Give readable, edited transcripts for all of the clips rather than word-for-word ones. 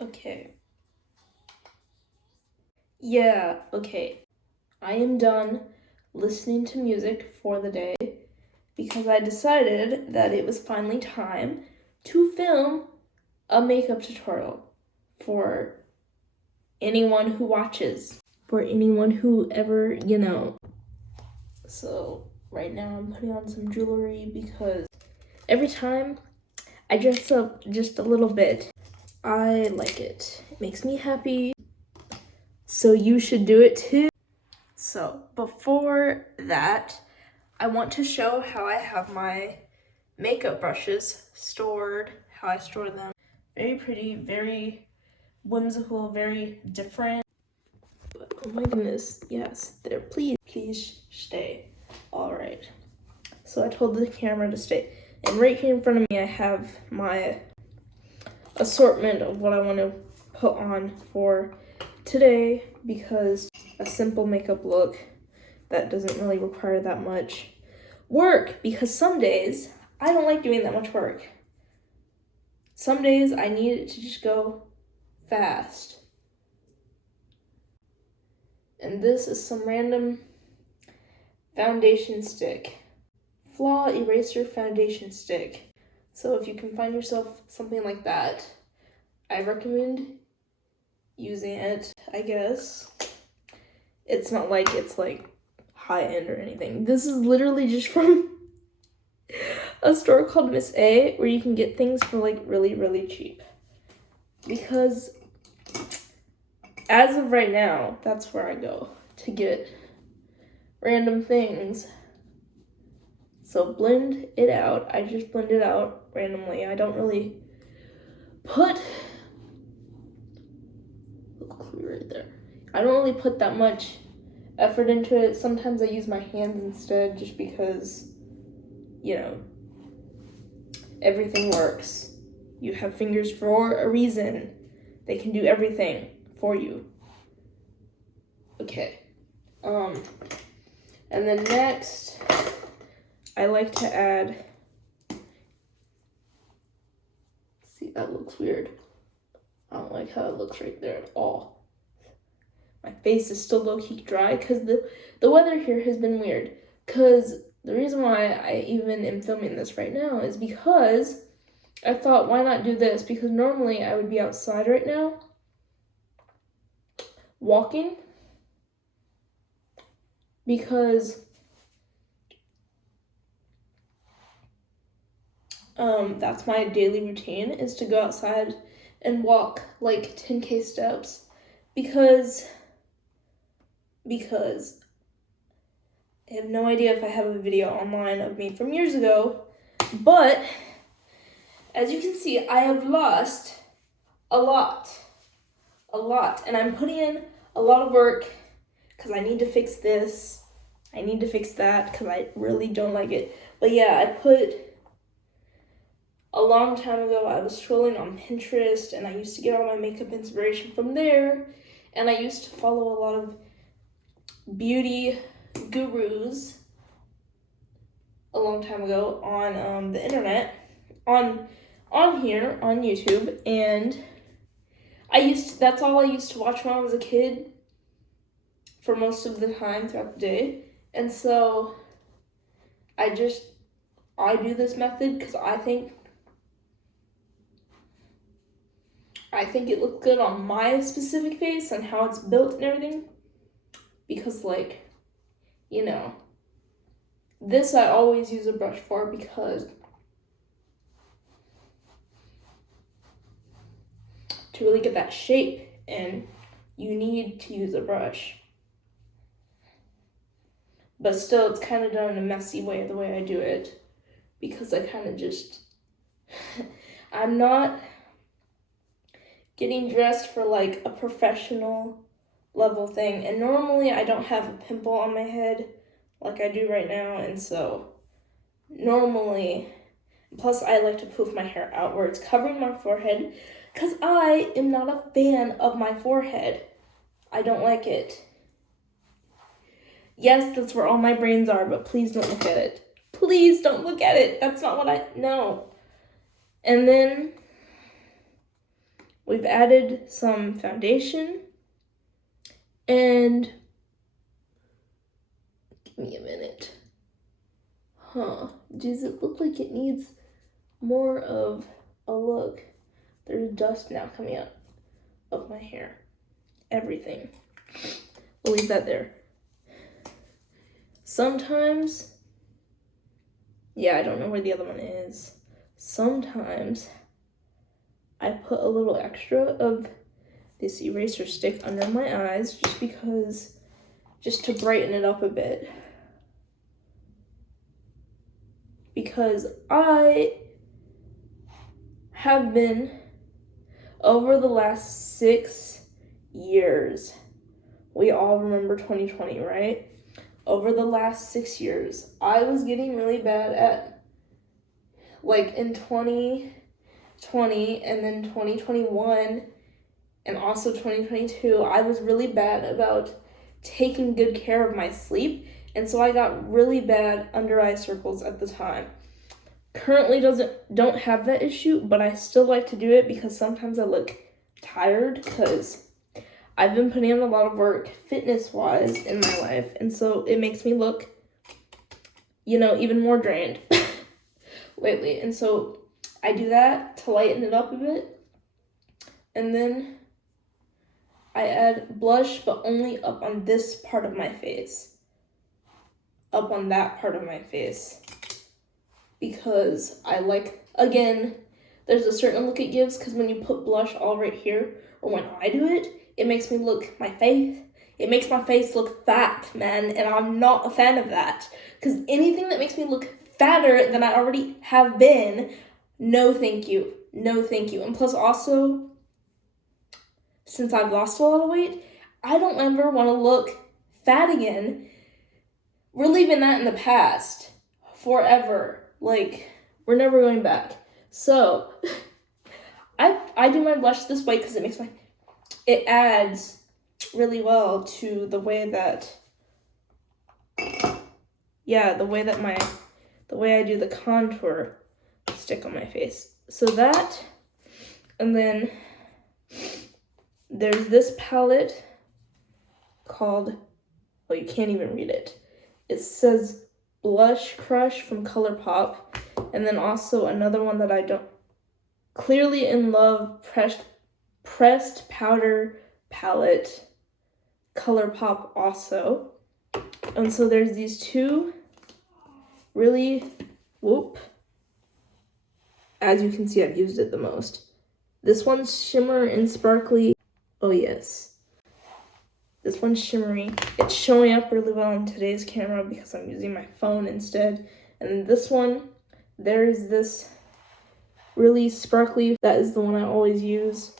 Okay. Yeah, okay. I am done listening to music for the day because I decided that it was finally time to film a makeup tutorial for anyone who watches, for anyone who ever. So, right now I'm putting on some jewelry because every time I dress up just a little bit, I like it. It makes me happy. So you should do it too. So before that, I want to show how I have my makeup brushes stored, how I store them. Very pretty, very whimsical, very different. But, oh my goodness, yes, there, please stay. All right. So I told the camera to stay. And right here in front of me, I have my assortment of what I want to put on for today because a simple makeup look that doesn't really require that much work, because some days I don't like doing that much work. Some days I need it to just go fast. And this is some random foundation stick. Flaw eraser foundation stick. So if you can find yourself something like that, I recommend using it, I guess. It's not like it's like high end or anything. This is literally just from a store called Miss A, where you can get things for like really, really cheap. Because as of right now, that's where I go to get random things. So blend it out. I just blend it out randomly. I don't really put, look clear right there. I don't really put that much effort into it. Sometimes I use my hands instead just because, everything works. You have fingers for a reason. They can do everything for you. Okay. And then next, I like to add, see, that looks weird. I don't like how it looks right there at all. My face is still low-key dry because the weather here has been weird. Because the reason why I even am filming this right now is because I thought, why not do this? Because normally I would be outside right now walking, because that's my daily routine, is to go outside and walk like 10K steps because I have no idea if I have a video online of me from years ago, but as you can see, I have lost a lot, and I'm putting in a lot of work because I need to fix this, I need to fix that because I really don't like it. But yeah, a long time ago, I was scrolling on Pinterest and I used to get all my makeup inspiration from there, and I used to follow a lot of beauty gurus a long time ago on the internet, on here on YouTube, and that's all I used to watch when I was a kid for most of the time throughout the day. And so I do this method because I think it looks good on my specific face and how it's built and everything. Because this I always use a brush for, because to really get that shape, and you need to use a brush. But still, it's kind of done in a messy way, the way I do it, because I kind of just, I'm not getting dressed for like a professional level thing, and normally I don't have a pimple on my head like I do right now, and so normally, plus I like to poof my hair outwards, covering my forehead, because I am not a fan of my forehead. I don't like it. Yes, that's where all my brains are, but please don't look at it. Please don't look at it. That's not what no. And then we've added some foundation, and give me a minute. Does it look like it needs more of a look? There's dust now coming out of my hair. Everything. We'll leave that there. Sometimes, I don't know where the other one is. Sometimes I put a little extra of this eraser stick under my eyes just to brighten it up a bit. Because I have been, over the last 6 years, we all remember 2020, right? Over the last 6 years, I was getting really bad at, like in 2020 and then 2021 and also 2022, I was really bad about taking good care of my sleep. And so I got really bad under eye circles at the time. Currently don't have that issue, but I still like to do it because sometimes I look tired because I've been putting in a lot of work fitness-wise in my life, and so it makes me look, even more drained lately. And so I do that to lighten it up a bit, and then I add blush, but only up on this part of my face, up on that part of my face, because I like, again, there's a certain look it gives, because when you put blush all right here, or when I do it, it makes me look, it makes my face look fat, man, and I'm not a fan of that, because anything that makes me look fatter than I already have been, no thank you, and plus also, since I've lost a lot of weight, I don't ever want to look fat again. We're leaving that in the past forever. Like, we're never going back. So, I do my blush this way because it adds really well to the way that, the way I do the contour stick on my face. So that, and then there's this palette called, you can't even read it. It says Blush Crush from ColourPop, and then also another one that I don't, Clearly in Love pressed powder palette, ColourPop also. And so there's these two really, as you can see, I've used it the most. This one's shimmer and sparkly. Oh yes. This one's shimmery. It's showing up really well in today's camera because I'm using my phone instead. And then this one, there's this really sparkly. That is the one I always use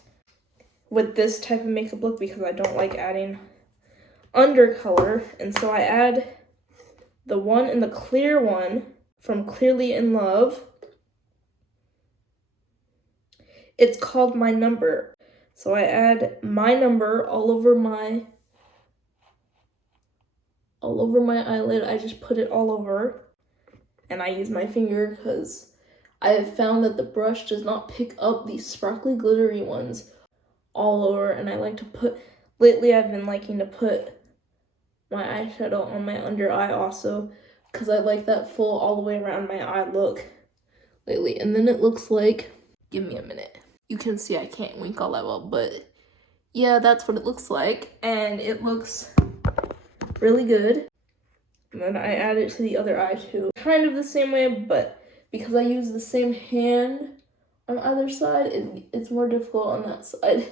with this type of makeup look because I don't like adding undercolor. And so I add the one in the clear one from Clearly in Love. It's called My Number. So I add My Number all over my eyelid. I just put it all over, and I use my finger because I have found that the brush does not pick up these sparkly glittery ones all over, and I like to put, lately I've been liking to put my eyeshadow on my under eye also because I like that full all the way around my eye look lately. And then it looks like, give me a minute. You can see I can't wink all that well, but yeah, that's what it looks like, and it looks really good. And then I add it to the other eye too. Kind of the same way, but because I use the same hand on either side, it's more difficult on that side.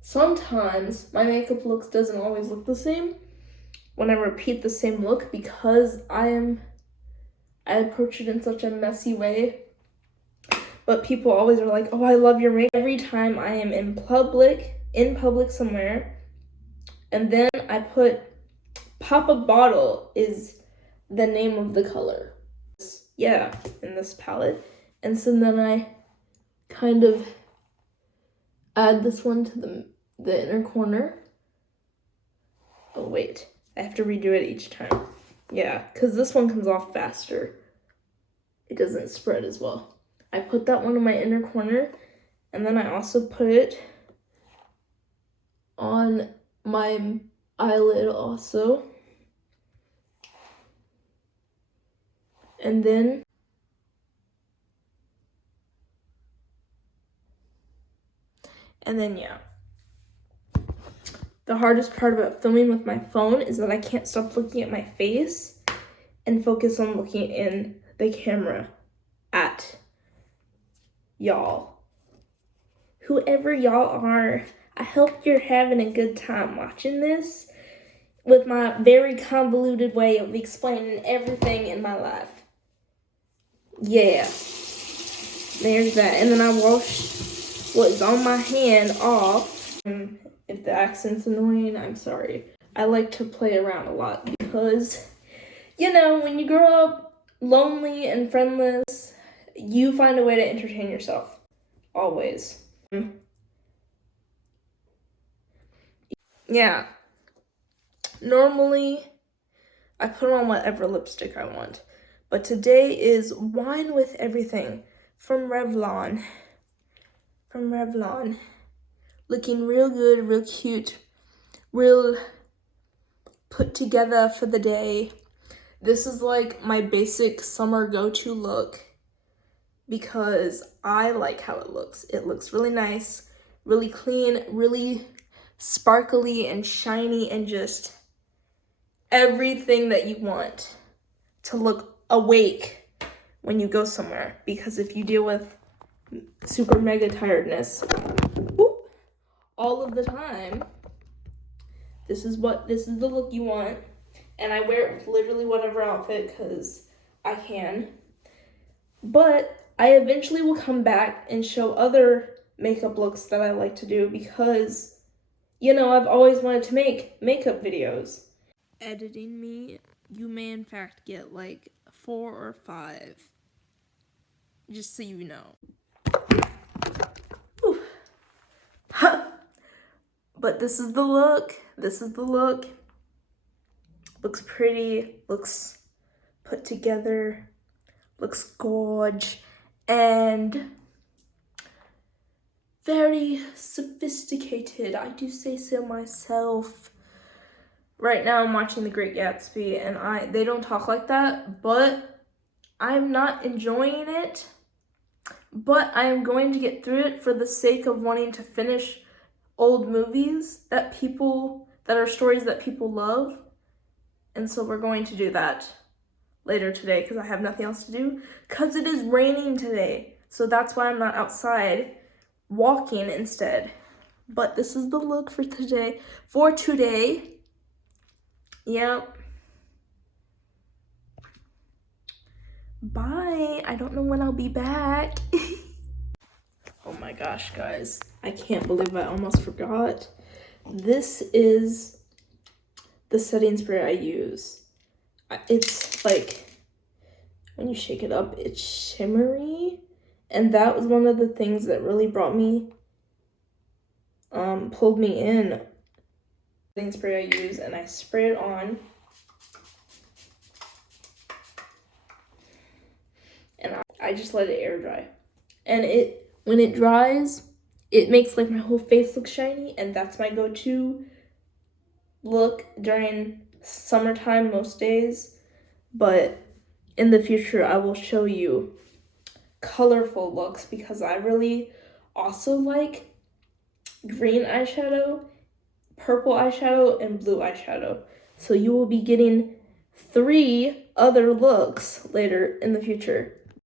Sometimes my makeup looks doesn't always look the same when I repeat the same look because I approach it in such a messy way. But people always are like, oh, I love your makeup. Every time I am in public somewhere, and then I put Pop a Bottle is the name of the color. Yeah, in this palette. And so then I kind of add this one to the inner corner. Oh, wait. I have to redo it each time. Yeah, because this one comes off faster. It doesn't spread as well. I put that one in my inner corner, And then I also put it on my eyelid also. And then yeah. The hardest part about filming with my phone is that I can't stop looking at my face and focus on looking in the camera at y'all. Whoever y'all are, I hope you're having a good time watching this with my very convoluted way of explaining everything in my life. Yeah, there's that. And then I washed what is on my hand off. If the accent's annoying, I'm sorry. I like to play around a lot because, you know, when you grow up lonely and friendless, you find a way to entertain yourself. Always. Yeah. Normally, I put on whatever lipstick I want. But today is Wine with Everything from Revlon. Looking real good, real cute, real put together for the day. This is like my basic summer go-to look because I like how it looks. It looks really nice, really clean, really sparkly and shiny, and just everything that you want to look awake when you go somewhere. Because if you deal with super mega tiredness all of the time, this is the look you want. And I wear it with literally whatever outfit because I can. But I eventually will come back and show other makeup looks that I like to do because, you know, I've always wanted to make makeup videos. Editing me, you may in fact get like 4 or 5. Just so you know. But this is the look. Looks pretty, looks put together, looks gorge, and very sophisticated. I do say so myself. Right now I'm watching The Great Gatsby, and they don't talk like that, but I'm not enjoying it. But I am going to get through it for the sake of wanting to finish old movies that are stories that people love. And so we're going to do that later today because I have nothing else to do because it is raining today. So that's why I'm not outside walking instead. But this is the look for today. Yep. Bye. I don't know when I'll be back. Oh my gosh, guys. I can't believe I almost forgot. This is the setting spray I use. It's like, when you shake it up, it's shimmery. And that was one of the things that really pulled me in. Setting spray I use, and I spray it on. And I just let it air dry. And when it dries, it makes like my whole face look shiny, and that's my go-to look during summertime most days. But in the future, I will show you colorful looks because I really also like green eyeshadow, purple eyeshadow, and blue eyeshadow. So you will be getting 3 other looks later in the future.